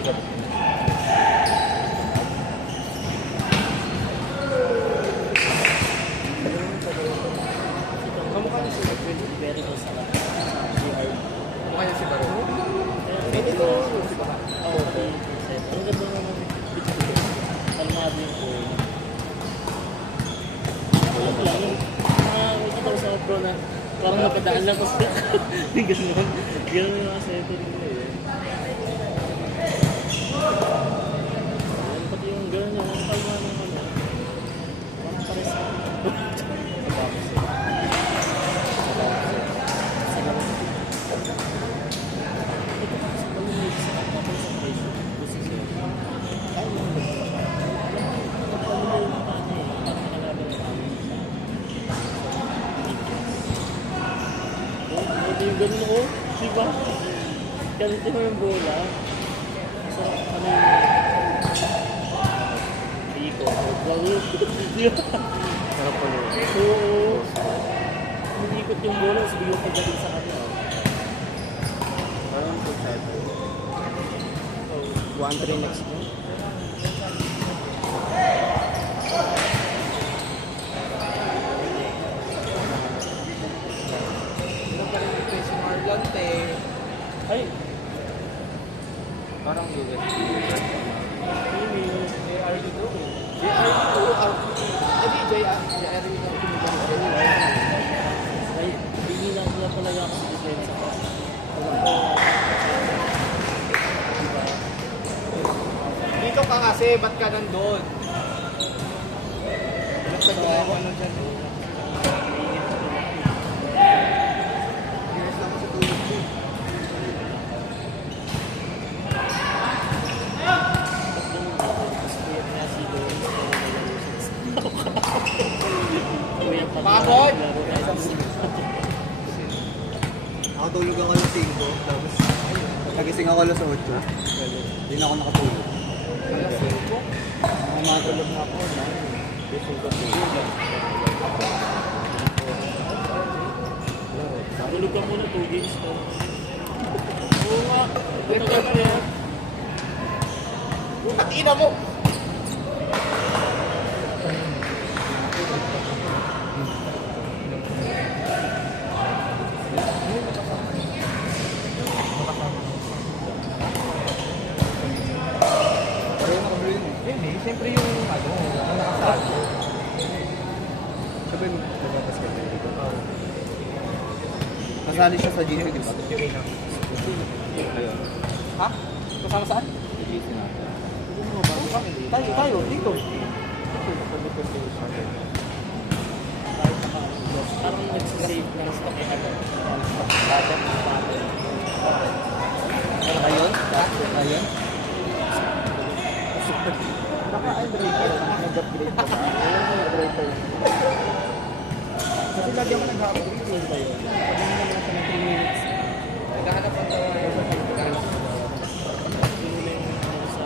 Kamukha niya si Rodrigo. Very close sa kanya. Kamukha niya si Baro. Very close. Oo, pati. Ang ganda ng bitch-bitch. Kalmado yung goal. Alam ko lang, yung may kita ko sa pro na parang napadaan lang ko sa yung gano'n. Gano'n yung mga setting nila eh. Pati yung gano'n yung kalma ng ano. Parang pares ka. Sabamos eh. Sabamos eh. Ito kasi pag may isa ka pa sa pressure, gusto siya. Ay, yung gano'n. Nagpamilya yung mga ano eh. Nakakalaban ng amin sa ito yung gano'n ko, diba? Ganito mo yung bola. Masarap ano yung Rico. Diba? Sarap po yun. Oo. Umiikot yung bola, tapos biglang pagdating sa kanya. Parang po siya. 1-3 next mo. Si Marlon, Ay! parang duwet. Hindi. JR you doing? JR you doing? Hindi, JR you doing? Ay, hindi na sila talaga ako sa desensa ko. Alam ko. Diba? Dito ka kasi, ba't ka nandun? Nasa ko na ano dyan. Yes lang sa tulog ko. Pagod! Nakatulog ako alas 5, tapos nagising ako alas 8. Hindi na ako nakatulog. Alas 5? Matulog na ako. Tulog ka muna 2 games to. Oo nga. Matagal pa yan. Patina mo! Hindi, siyempre yung ano, ang nakasalo. Sabi mo, nagbabas ka ba dito? Kasali siya sa GP, di ba? Ayun. Ha? Kasama saan? Tayo, dito. Parang nagsisave ng stock eh. Ano? Ayun? Ayun? Naka-upgrade ka na. Nag-upgrade ka na. Nag-upgrade ka na. Kasi lagi ako nag-upgrade. Saan ba yun? Pag naman sa 3 minutes. Naghahanap ang tawa. Pinula yung ano sa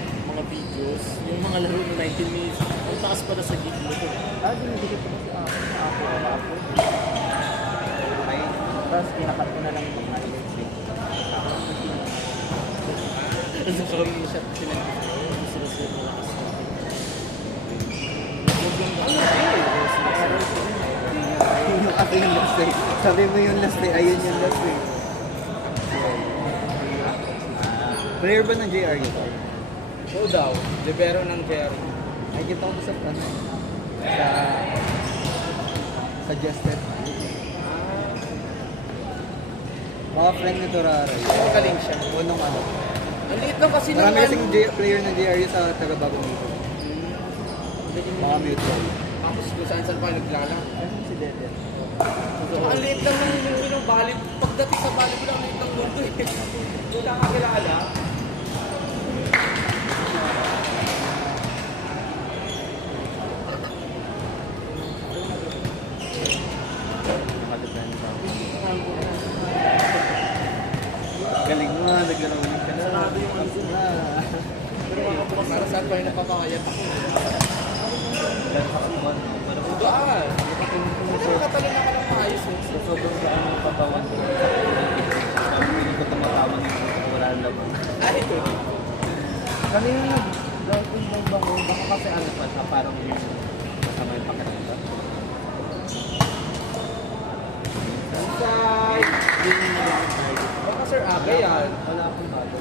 mga videos, yung mga laro na 19 minutes. Ang taas pala sa gig mo. Dinidikit ko kasi ako sa ako. Tapos pinakat ko na lang itong highlights eh. Ang screenshot sila. Sila malakas. Yung aking last day. Sabi mo yung last day, ayun yung last day. Player ba ng JR ito? Oo daw. Libero ng Jerry. Nakikita ko sa front. Sa suggested. Mga friend ni Toraray. Magaling siya. O nung ano. Ang liit lang kasi Marami ng kasing player ng JR sa taga-bagong dito. Mga mutual. Tapos kung saan pa naglalang. Si Dede. Ang liit lang ng binabalik. Pagdating sa balik lang, ang liit ng mundo eh. Kung nakakilala, Galing mo, naglalawin ka na. Sarado yung ano dun. para saan pa yung napapakayat ako. Gaan. Hindi nakatalo na ka ng maayos eh. Sobrang gaan ng katawan. Hindi ko tumatama ng wala naman. Ah, ito. Kanina nag-driving lang ba ko? Baka kasi ano pa siya, parang masama yung pakiramdam. Inside. Yun yung naging target. Baka sir, aga yan. Wala akong bago.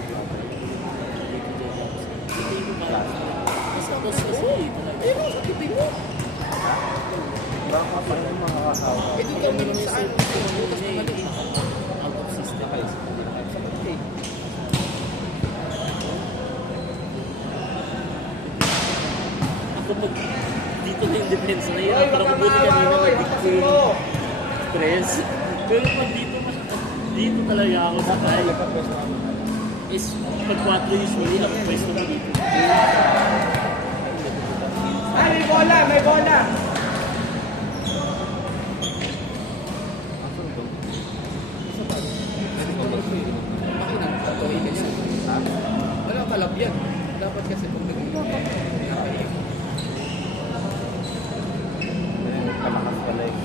Dito yung parang mas tapos kasi dito na. Pero sa tipi mo. Baka pa yung mga kasawa. Eh, doon ka minum saan? Butas na mali. Out of system. Okay. Ako pag dito na yung defense na yun. Hoy, Parang baka buti kanina maawa, Roy. nag-dictate Bakasin yung mo. stress. Pero pag dito talaga ako sa tayo. Is pag 4 usually, ako pwesto na dito. Ay, may bola, may bola. Makinan, tatuloy ka niyan. Wala kang kalabyan. Dapat kasi kung nag-iingat. Kalakas pala eh.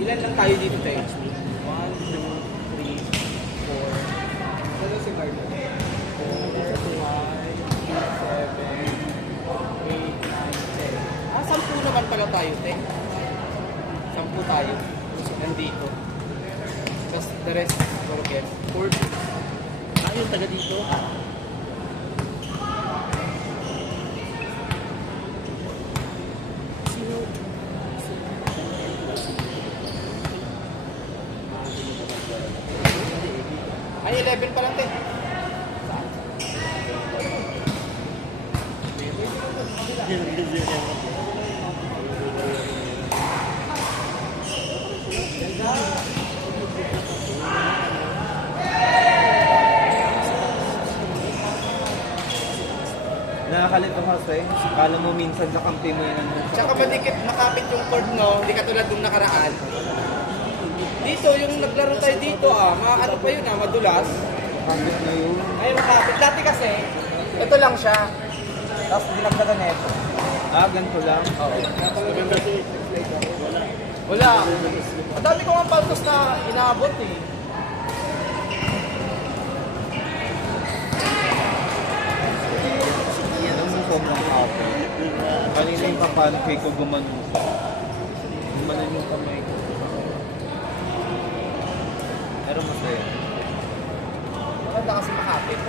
Ilan lang tayo dito, Tay? 1, 2, 3, 4. Ano si Marlon? 4, 5, 6, 7, 8, 9, 10. Ah, 10 naman pala tayo, Tay. 10 tayo. Nandito. Tapos the rest, forget. 40. Ah, yung taga dito. Sino? Ay, 11 pa lang, Tay. Yan, yan, yan, yan. Nakakalito kasi, kala mo minsan sa kampi mo yun. Tsaka madikit nakapit yung court, no? Hindi katulad nung nakaraan. Dito, yung naglaro tayo dito, ano pa yun, madulas. Kapit na yun. Ay, makapit. Dati kasi, ito lang siya. Tapos dinagdagan na ito. Ganito lang. Oo. Maganda to eh. Wala. Wala. Ang dami ko nga pantos na inaabot eh. Yan ang sobrang kapit. Kanina yung kapankay ko gumano. Gumanon yung kamay ko. Pero masaya. Maganda kasi makapit.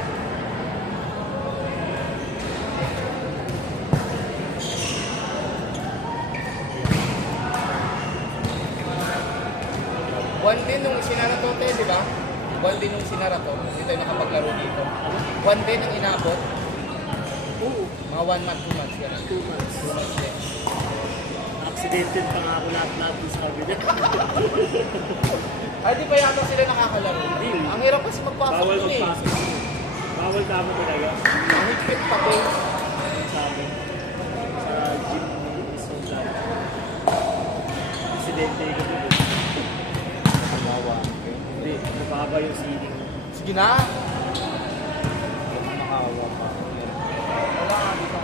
One din nung sinara to, te, di ba? One din nung sinara to. Hindi tayo nakapaglaro dito. One din ang inabot. Oo. Mga 1 month, 2 months yan. 2 months. 2 months din. Accidented pa nga ako lahat-lahat sa kabila. Ay, di ba yata sila nakakalaro? Hindi. Ang hirap kasi magpasok Bawal dun eh. magpasok. Bawal ka mo talaga. Ang higpit pa ko. Sa amin. Sa gym ni Isong Zara. Accidente ko dito. Tumawa. Hindi. Nababa yung ceiling. Sige na. Nakawa pa. Wala nga dito.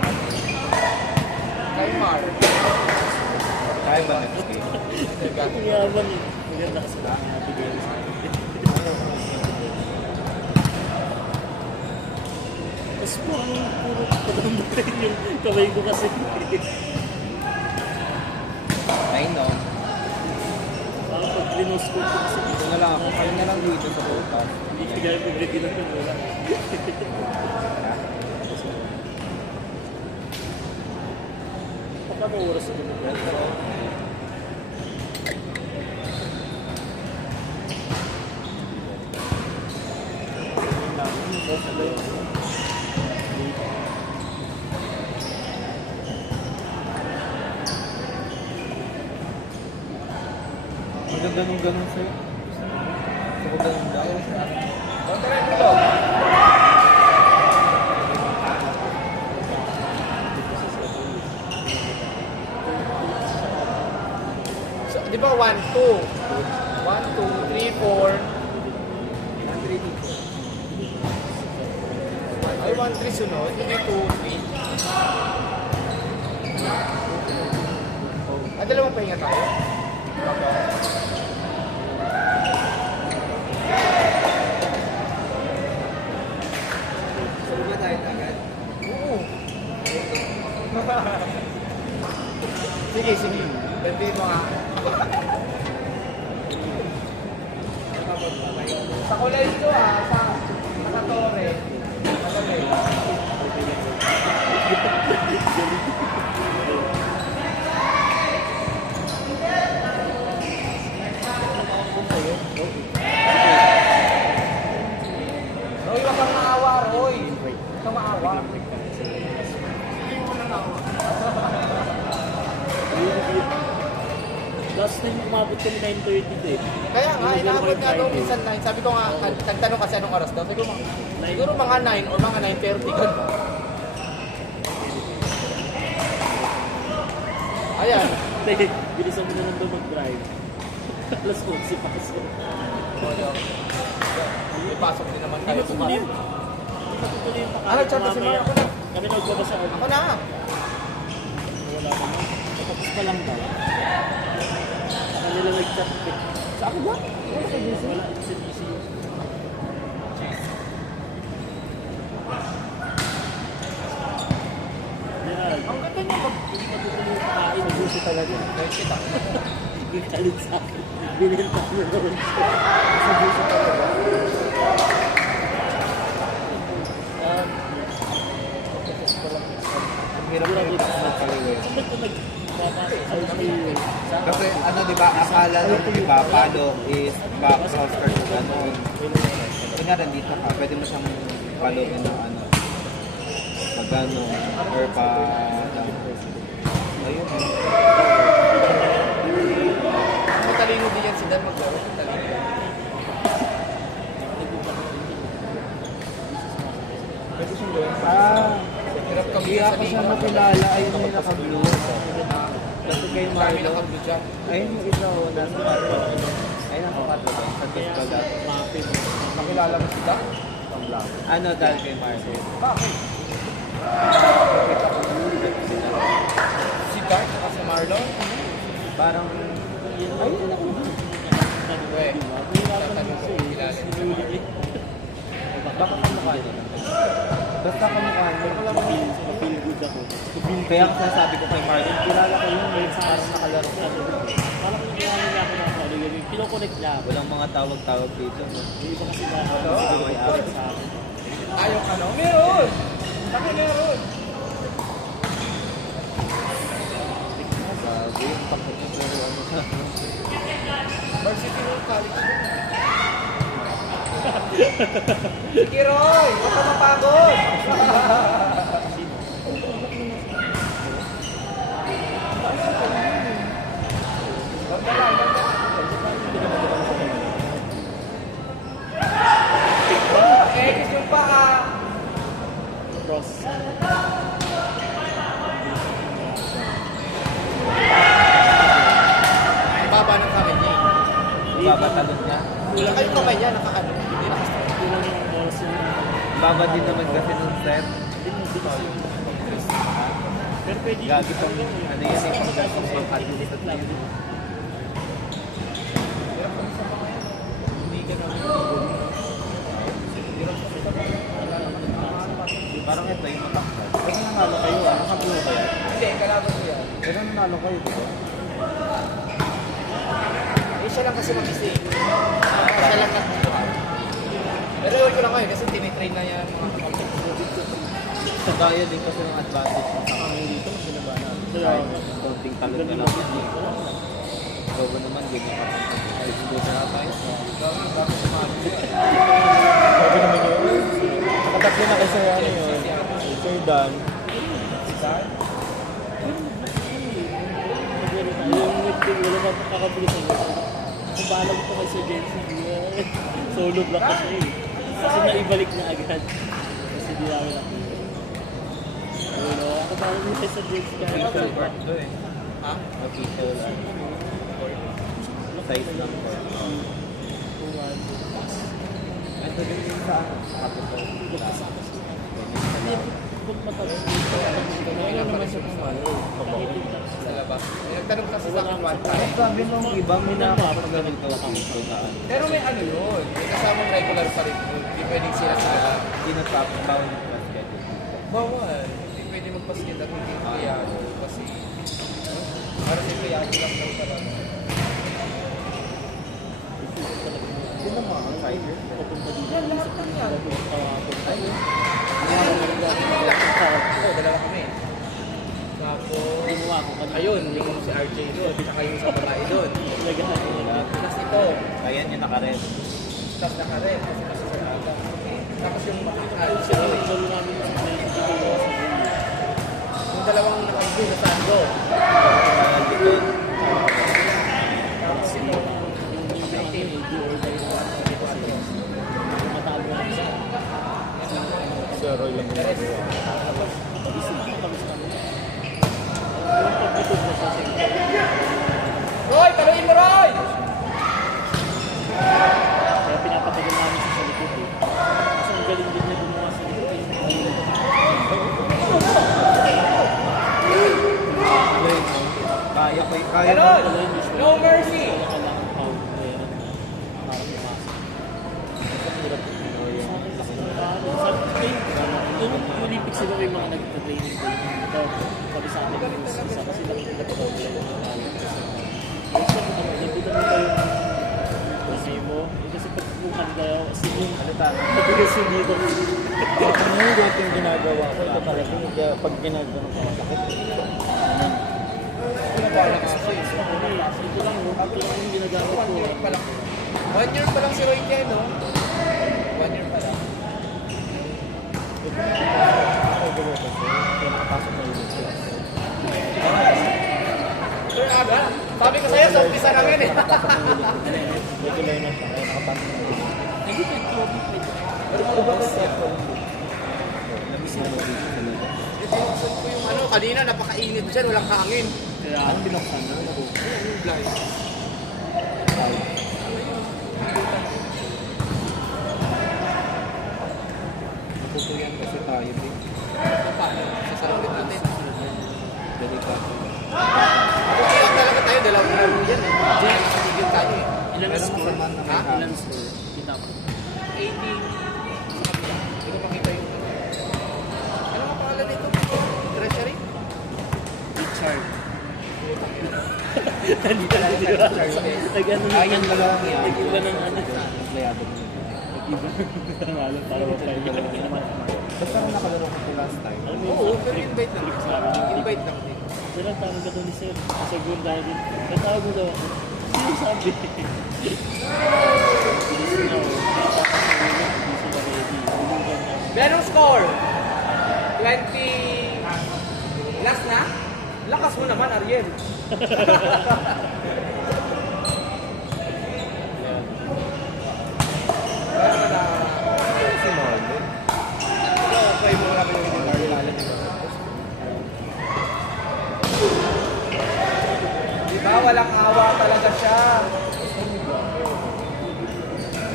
Kay Mar. Kaya ba next game? Teka. Ang yaman eh. Maganda kasi na nabigay sa akin. Mas po ang puro pagkamutin yung kamay ko kasi. I know. Parang pag linos ko kasi Ito na lang ako. Kaya na lang dito sa butas. hindi kaya pag-regilan ko wala. Pagka mo oras ko na. Maganda nung ganun sa'yo. Gusto ko ganun daw. Kontra yung ulo. So, di ba 1, 2? 1, 2, 3, 4. 1, 3 dito. Ay, 1, 3 sunod. Hindi 2, 3. Dalawang pahinga tayo. So ba tayo agad? Oo. Sige, sige. Gantiin mo nga. Sa kulay ito sa Torre. Roy, wag kang maawa, Roy. Wag kang maawa. Last time umabot kami 9:30 din. Kaya nga, inaabot nga daw minsan 9. Sabi ko nga, nagtanong kasi anong oras daw. Sabi ko, siguro mga 9 o mga 9:30. Ganun. Ayan. Bilisan mo na lang daw mag-drive. Alas 11 pa kasi. Ipasok din naman Hindi tayo. matutuloy yung hindi matutuloy yung Ah, nag-chat na si Mar. Ako na. Kami nagbabasa ako. Ako na. Wala naman. Tapos pa lang daw. Sa kanila nag-chat. Sa ako ba? Wala sa busy. Wala sa busy. Yan. Ang ganda niya pag Hindi matutuloy yung kain. Nagusto talaga. kahit kita. Yung kalit sa akin. Binenta ko na naman siya. Sa busy talaga. Ang hirap na ito sa kaliwa. Saan ko nagpapasok sa iyo? Kasi ano, di ba, akala ng iba, palo is back cross-skirt o gano'n. Kunyari dito ka, pwede mo siyang paluin ng ano, pag ano, or pa... Ayun. Matalino din yan si Dan maglaro. Matalino. Pwede siyang gawin. Hirap kami Hindi sa ako siya liga. makilala, ayun yung naka-blue. Kasi kay Marami Marlo, naka-blue dyan. ayun yung isa o, nasa kato. Ayun ang kato doon, sa Tusbagat. Makilala mo si Dan? Ano dahil kay Marlo? Bakit? Si Dan at si Marlon? Parang, ayun ako. Weh, tatanong ko kung kilala niya. Baka kamukha niya. Basta kamukha niya. Mapil good ako. Kaya ang sasabi ko kay Marlon, kilala ko yun, may parang nakalaro ko. Parang kailangan niya ako ng ano, kinoconnect niya ako. Walang mga tawag-tawag dito. No? Yung iba kasi na Away-away. sa akin. Ayaw ka no? Meron! Bakit meron? Sabi yung pakot niya, pero ano siya. Varsity Road College. Sige Roy! Huwag ka mapagod! Ekis yung paa! Cross. Baba ng kamay niya. Babatalon niya. Naka yung kamay niya, naka-ano. Hindi naka-strike. Kulang yung balls yung Baba din naman kasi nung set. pero pwede Gagi pang, ano yan eh, pang gasong pang administrative. Hindi ka naman. Parang ito yung matakot. Pero nanalo kayo ah, nakablue kayo. Hindi, kalaban ko yan. Pero nanalo kayo, di ba? Eh, siya lang kasi mag-isip. Siya lang nagbubuha. Pero ewan ko lang ngayon kasi tinitrain na yan mga kapatid. Sa kaya din kasi ng advantage sa kami dito, mas sinaba na. Kaya, Konting talon na lang. Bago naman, din na kasi. Ay, hindi na tayo. Bakit sumali? Nakatatlo na kayo sa ano yun. Sir Dan. wala na kakabili sa iyo. Kung bahala mo pa kay Sir Jensen, solo block kasi eh. Kasi naibalik na agad. Kasi di namin nakita. Wala, ako parang mo kay Sir Jensen. Official court to eh. Ha? Official size lang po. Ito din yung sa capital. pag matagal dito, ayun naman sa kumalo. Sa labas. May nagtanong kasi sa akin one time. Sabi nung iba, may nakakapagaling daw kami sa saan. Pero may ano yun, may kasamang regular pa rin yun. Hindi pwedeng sila. Hindi nagpapabound na schedule. Bawal. Hindi pwede magpaskid at hindi kayado. Kasi, para sa kayado lang daw talaga. Hindi na mga outsider. Papunta dito. Sa Panginoon, Ayun. Oo, dalawa kami. Tapos, Gumawa ako kanina. ayun, yung si RJ doon, tsaka yung isang babae doon. Nagahan. Tapos ito, Ayan yung nakared. tapos nakaret, kasi si Sir Aga. Tapos yung makakal, si Sino Roy. sino namin sa Mexico sa Yung dalawang nakaigo na sando. Tapos ito, matabo na siya. Sir Roy lang yung nagawa. Tapos nakakabis namin. Yung pagbitog na siya sa Roy, taluin mo Roy! kaya pinapatagal namin siya sa likod eh. Kasi ang galing din niya gumawa sa likod eh. Kaya ko kaya Ganon! mo. No mercy! Kaya kailangan pound na yan. Para pumasok. Yung Olympics sila may mga nagta-training ko. Ito, sabi sa akin yung isa kasi nakikita ko daw yung kasi nabita mo kayo kasi mo. Kasi pag bukan kayo, singing, matigas yung dito. Ano yung dati yung ginagawa ko? Ito talaga yung pag ginagawa ko masakit. Pinapalak ako eh. Ito lang yung ginagawa ko. 1 year pa lang. 1 year pa lang si Roy Ken, no? 1 year pa lang. Ako gano'n kasi, kaya nakapasok na yung class. Sir Aga, sabi ko sa'yo, sa umpisa lang yun eh. Regular na siya, kaya nakapasok na yung Hindi ko ito. Pero ano ba kasi ako? Nabisi na dito sa lalo. Binuksan ko yung ano, kanina napakainit dyan, walang hangin. Kaya, Anong binuksan na? Ayan yung blind. Napupuyan kasi tayo din. Paano? Sasalapit natin. Delikado. Mapupuyan talaga tayo, dalawang laro yan eh. Diyan, nakakigil tayo eh. ilan Pero score? masama na may Ha? Ilan hangin. score? Kita ko. 80. Hindi ko makita yung ano. Ano ang pangalan nito? Treasury? Richard. Hindi ka na di ba? Nag-ano na Ay, yung dalawang yan. Nag-iba ng ano. Empleyado mo. Nag-iba ng alam para mapahingin. Basta kung nakalaro ko po last time. Alam mo yun, Oo, sa pero trip- invite lang. trip namin yung trip. Invite lang din. Sir, ang tawag ka doon ni Sir. Siguro dahil din. Natawag mo daw ako. Sino sabi? Bilis na ako. Hindi sila ready. Hulugan na. Merong score? 20... Last na? Lakas mo naman, Ariel. Si Marlon. Try mo lang yung guitar. Diba? Walang awa talaga siya.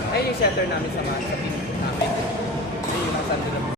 Ayun yung center namin sa pinag namin. Ayun yung nasa